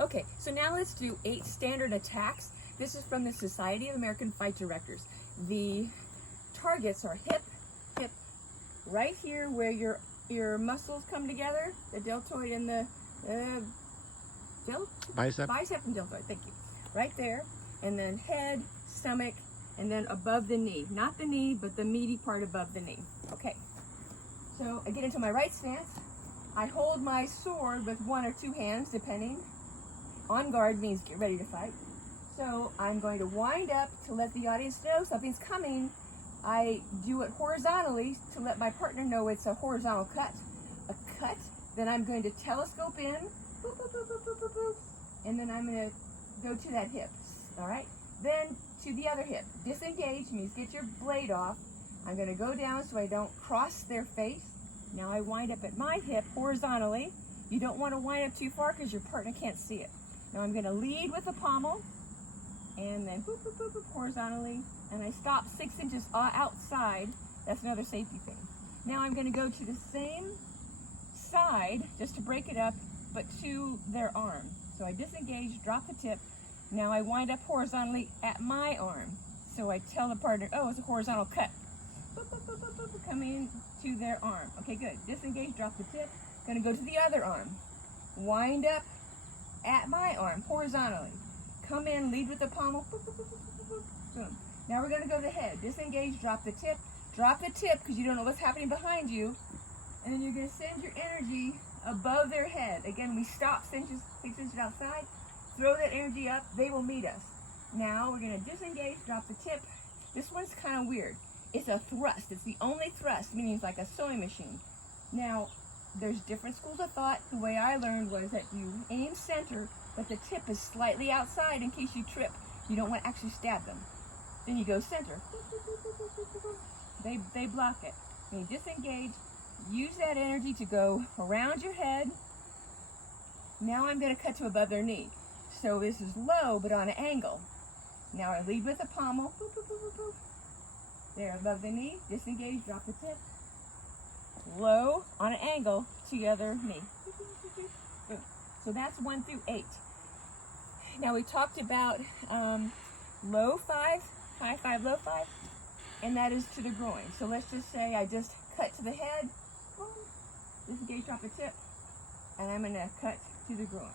Okay, so now let's do 8 standard attacks. This is from the Society of American Fight Directors. The targets are hip, hip, right here where your muscles come together, the deltoid and the bicep and deltoid, thank you. Right there, and then head, stomach, and then above the knee. Not the knee, but the meaty part above the knee. Okay, so I get into my right stance. I hold my sword with 1 or 2 hands, depending. On guard means get ready to fight. So I'm going to wind up to let the audience know something's coming. I do it horizontally to let my partner know it's a horizontal cut. A cut. Then I'm going to telescope in. Boop, boop, boop, boop, boop, boop, boop. And then I'm going to go to that hip. All right. Then to the other hip. Disengage means get your blade off. I'm going to go down so I don't cross their face. Now I wind up at my hip horizontally. You don't want to wind up too far because your partner can't see it. Now I'm going to lead with the pommel, and then boop, boop, boop, boop, horizontally, and I stop 6 inches outside. That's another safety thing. Now I'm going to go to the same side, just to break it up, but to their arm. So I disengage, drop the tip. Now I wind up horizontally at my arm. So I tell the partner, oh, it's a horizontal cut. Boop, boop, boop, boop, boop, coming to their arm. Okay, good. Disengage, drop the tip. Going to go to the other arm. Wind up at my arm, horizontally. Come in, lead with the pommel. Boop, boop, boop, boop, boop, boop. Boom. Now we're going to go to the head. Disengage, drop the tip. Drop the tip because you don't know what's happening behind you. And then you're going to send your energy above their head. Again, we stop 6 inches outside. Throw that energy up. They will meet us. Now we're going to disengage, drop the tip. This one's kind of weird. It's a thrust. It's the only thrust, meaning it's like a sewing machine. Now, there's different schools of thought. The way I learned was that you aim center, but the tip is slightly outside in case you trip. You don't want to actually stab them. Then you go center. They block it. Then you disengage. Use that energy to go around your head. Now I'm going to cut to above their knee. So this is low, but on an angle. Now I lead with the pommel. Boop, boop, boop, boop, boop. There, above the knee. Disengage, drop the tip. Low, on an angle, to the other knee. Boom. So that's 1 through 8. Now we talked about low 5, high 5, low 5, and that is to the groin. So let's just say I just cut to the head, boom, disengage, drop the tip, and I'm going to cut to the groin.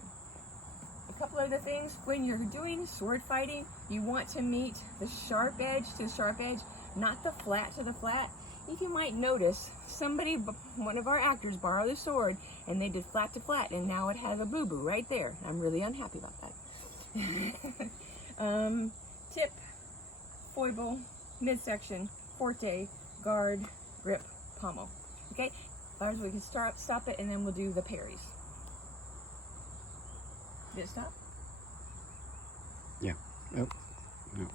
A couple other things, when you're doing sword fighting, you want to meet the sharp edge to the sharp edge, not the flat to the flat. If you might notice, one of our actors borrowed a sword and they did flat to flat, and now it has a boo-boo right there. I'm really unhappy about that. Tip, foible, midsection, forte, guard, grip, pommel. Okay, as we can stop it, and then we'll do the parries. Did it stop? Yeah. Oh, no.